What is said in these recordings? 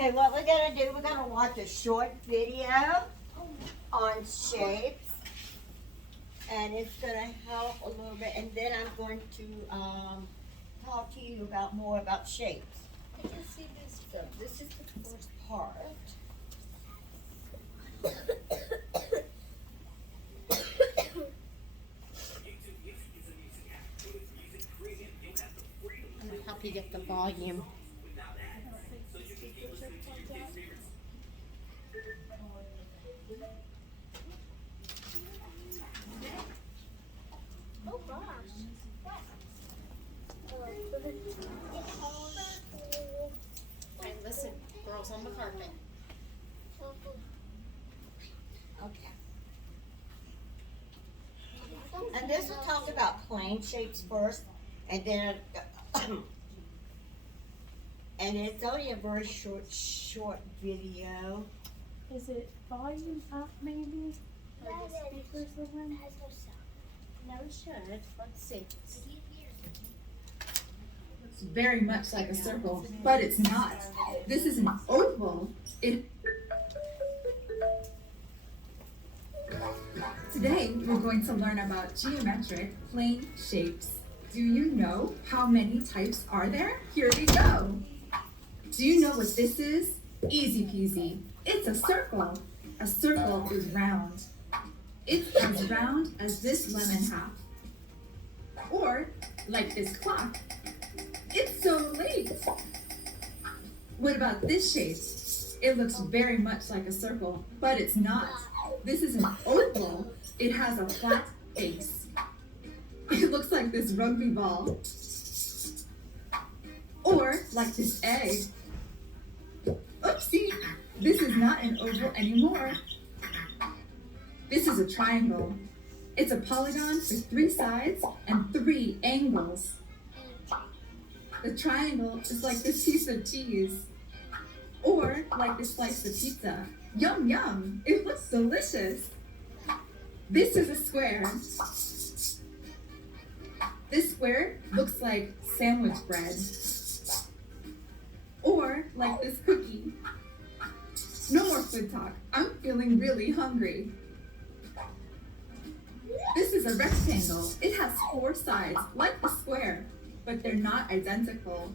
Okay, what we're gonna do, we're gonna watch a short video on shapes, and it's gonna help a little bit, and then I'm going to talk to you about more about shapes. Did you see this? So this is the first part. I'm gonna help you get the volume. Oh gosh. Hey, listen, girls on the carpet. Okay. And this will talk about plane shapes first, and then, and it's only a very short video. Is it volume up maybe? Are the speakers the one? No, it should. Let's see. Looks very much like a circle, but it's not. This is an oval. Today, we're going to learn about geometric plane shapes. Do you know how many types are there? Here we go. Do you know what this is? Easy peasy. It's a circle. A circle is round. It's as round as this lemon half. Or, like this clock. It's so late. What about this shape? It looks very much like a circle, but it's not. This is an oval. It has a flat base. It looks like this rugby ball. Or like this egg. Oopsie, this is not an oval anymore. This is a triangle. It's a polygon with 3 sides and 3 angles. The triangle is like this piece of cheese. Or like this slice of pizza. Yum yum, it looks delicious. This is a square. This square looks like sandwich bread. Or like this cookie. No more food talk, I'm feeling really hungry. This is a rectangle. It has 4 sides, like the square, but they're not identical.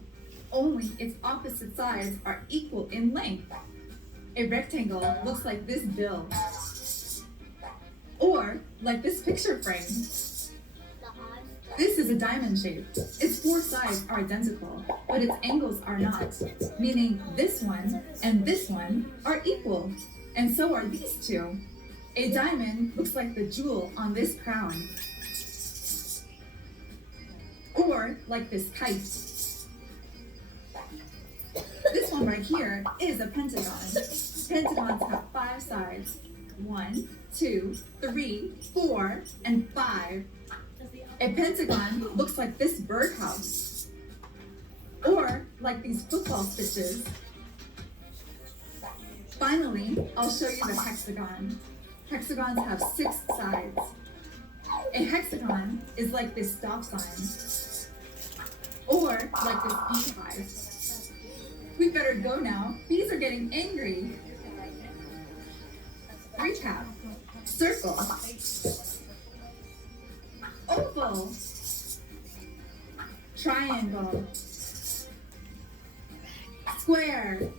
Only its opposite sides are equal in length. A rectangle looks like this bill. Or like this picture frame. This is a diamond shape. Its 4 sides are identical, but its angles are not, meaning this one and this one are equal, and so are these 2. A diamond looks like the jewel on this crown. Or like this kite. This one right here is a pentagon. Pentagons have 5 sides. 1, 2, 3, 4, and 5. A pentagon looks like this birdhouse. Or like these football stitches. Finally, I'll show you the hexagon. Hexagons have 6 sides. A hexagon is like this stop sign. Or like this beehive. We better go now. Bees are getting angry. Recap. Circle. Oval. Triangle. Square.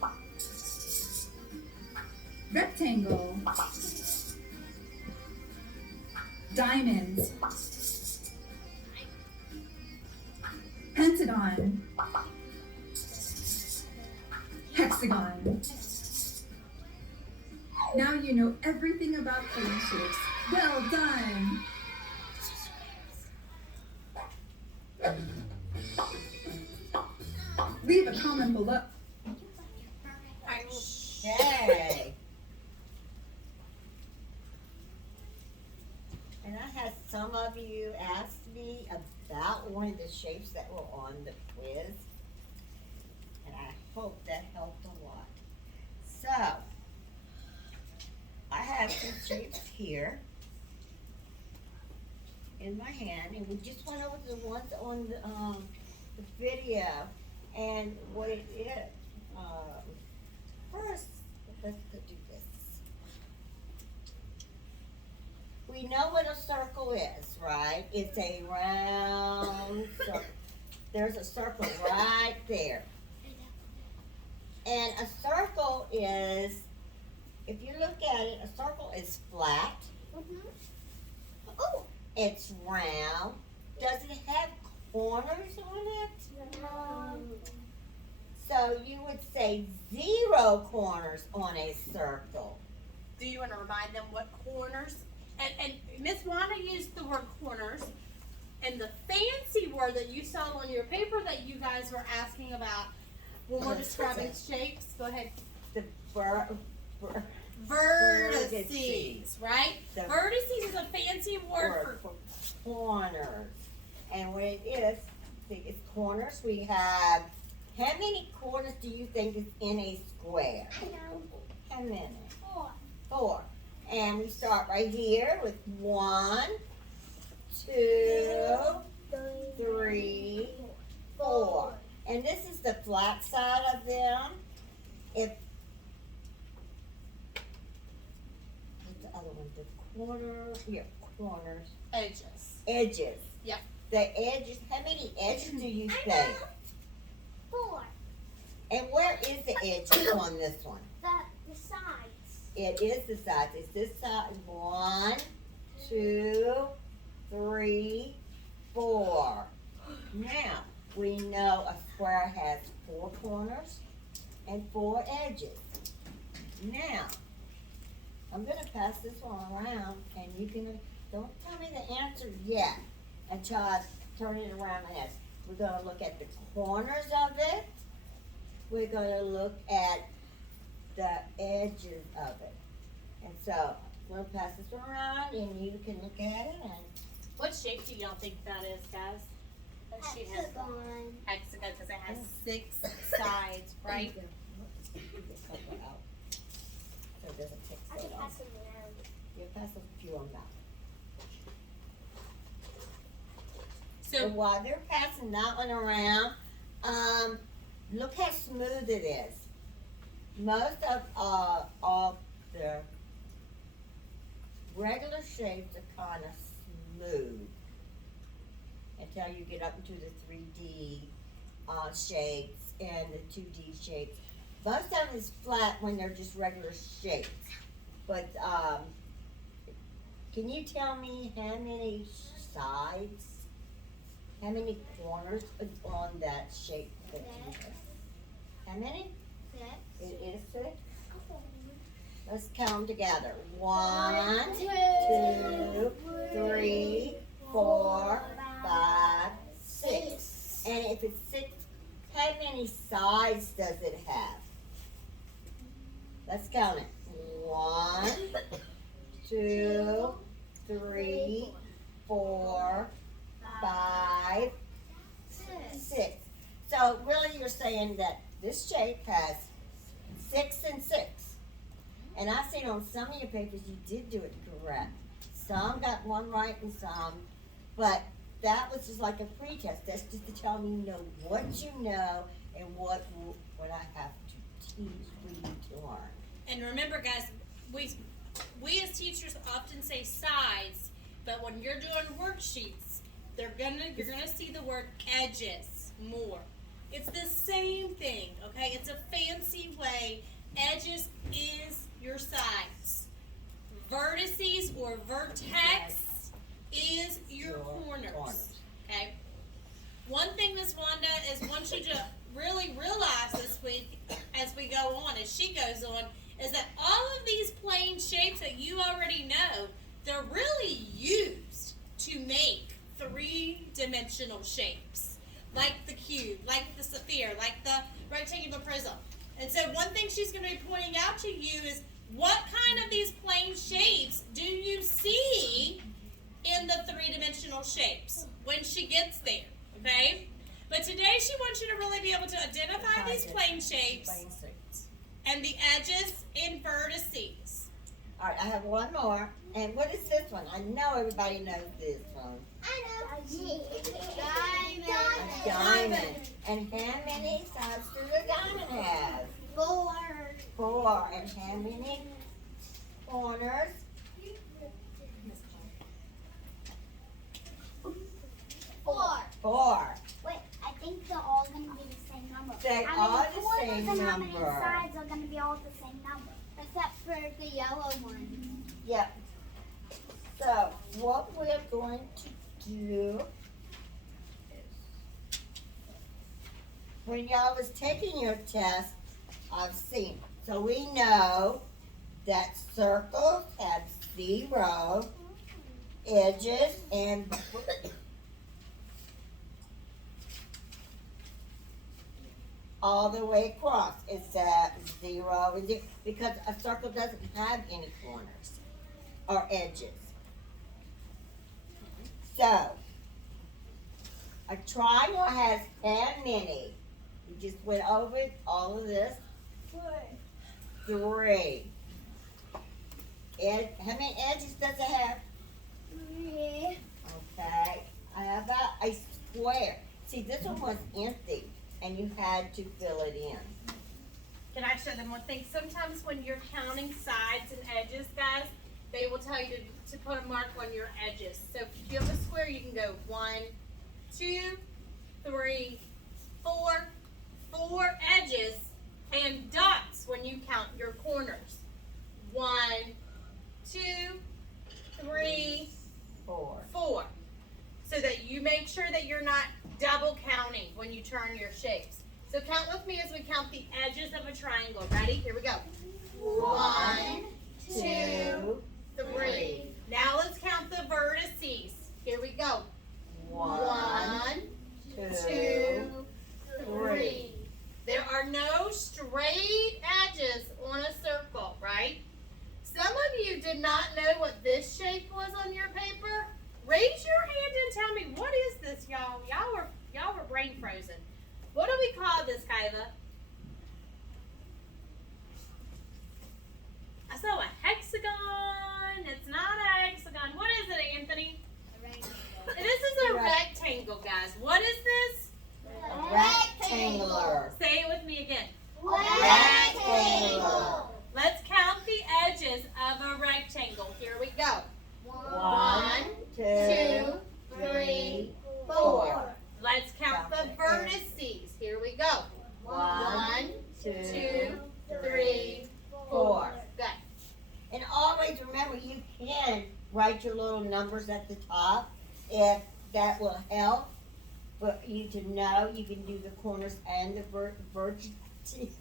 Rectangle. Diamond. Pentagon. Hexagon. Now you know everything about plane shapes. Well done! Leave a comment below. Okay. And I had some of you ask me about one of the shapes that were on the quiz. And I hope that helped a lot. So, I have some shapes here in my hand, and we just went over the ones on the video and what it is. is, right? It's a round circle. There's a circle right there. And a circle is, if you look at it, a circle is flat. Oh, It's round. Does it have corners on it? So you would say 0 corners on a circle. Do you want to remind them what corners? And Miss Wanda used the word corners, and the fancy word that you saw on your paper that you guys were asking about when we're describing shapes. Go ahead. The Vertices, right? The Vertices is a fancy word for corners. And what it is, see, it's corners. We have, how many corners do you think is in a square? I know. How many? 4. 4. And we start right here with 1, 2, 3, 4. And this is the flat side of them. If what's the other one? The corner, yeah, corners, edges. edges. Yep. The edges. How many edges do you think? 4. And where is the edges on this one? The sides. It is the sides. It's this side. 1, 2, 3, 4. Now we know a square has 4 corners and 4 edges. Now I'm gonna pass this one around, and you can don't tell me the answer yet until I turn it around and ask. We're gonna look at the corners of it. We're gonna look at the edges of it. And so we'll pass this around, and you can look at it. And What shape do y'all think that is, guys? That she has Hexagon. hexagon because it has 6 sides, right? This couple out, so it doesn't take I so can long. pass them around. You pass a few on that. So So while they're passing that one around, look how smooth it is. Most of the regular shapes are kind of smooth until you get up into the 3D shapes and the 2D shapes. Most of them is flat when they're just regular shapes. But can you tell me how many sides, how many corners on that shape that you have? How many? 6. It is 6. Let's count them together. 1, 2, 3, 4, 5, 6. And if it's 6, how many sides does it have? Let's count it. 1, 2, 3, 4, 5, 6. So really you're saying that this shape has 6 and 6. And I seen on some of your papers you did do it correct. Some got one right and some, but that was just like a pretest. That's just to tell me you know what you know and what I have to teach for you to learn. and remember, guys, we as teachers often say sides, but when you're doing worksheets, you're gonna see the word edges more. It's the same thing, okay? It's a fancy way. Edges is your sides. Vertices or vertex is your corners. Okay? One thing Miss Wanda wants you to really realize this week as we go on, as she goes on, is that all of these plain shapes that you already know, they're really used to make 3-dimensional shapes. Like the cube, like the sphere, like the rectangular prism. And so one thing she's going to be pointing out to you is what kind of these plain shapes do you see in the 3-dimensional shapes when she gets there, okay? But today she wants you to really be able to identify these plain shapes and the edges and vertices. All right, I have one more. And what is this one? I know everybody knows this one. I know. A diamond. And how many sides does a diamond have? 4. 4. And how many corners? 4. 4. Wait, I think they're all gonna be the same number. They How are many the corners same and how many number. sides are gonna be all the same number? Except for the yellow one. Yep. So, what we're going to do is, when y'all was taking your test, I've seen. So we know that circles have 0 edges and all the way across. It's at 0 because a circle doesn't have any corners or edges. So, a triangle has how many? We just went over all of this. 3. How many edges does it have? 3. Okay. How about a square? See, this one was empty, and you had to fill it in. Can I show them one thing? Sometimes when you're counting sides and edges, guys, they will tell you to put a mark on your edges. So if you have a square, you can go 1, 2, 3, 4, 4 edges and dots when you count your corners. 1, 2, 3, 4. 4. So that you make sure that you're not double counting when you turn your shapes. So count with me as we count the edges of a triangle. Ready? Here we go. 1, 2, 3. Now let's count the vertices. Here we go. 1, 2, 3. There are no straight edges on a circle, right? Some of you did not know what this shape was on your paper. Raise your hand and tell me, what is this, y'all? Y'all were brain frozen. What do we call this, Kyla? I saw a hexagon. It's not a hexagon. What is it, Anthony? This is a rectangle, guys. What is this? A rectangular. Say it with me again. Rectangular. Let's count the edges of a rectangle. Here we go. 1, 2, 3, 4. Let's count the vertices. Here we go. 1, 2, 3, 4. Good. And always remember, you can write your little numbers at the top if that will help. For you to know, you can do the corners and the vertices.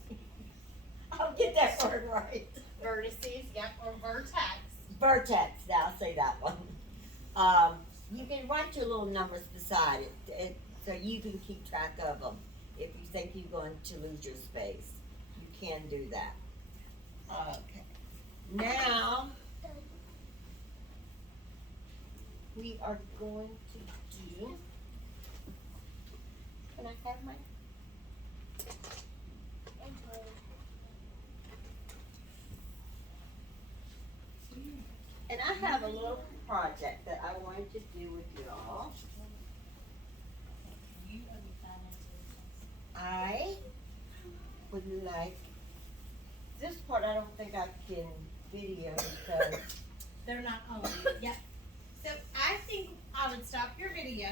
I'll get that word right. Vertices, yep, or vertex. Vertex, now I'll say that one. You can write your little numbers beside it, so you can keep track of them. If you think you're going to lose your space, you can do that. Okay. Now, we are going to do, can I have my? And I have a little project that I wanted to do with y'all. I would like, this part I don't think I can video because They're not on yet. So I think I would stop your video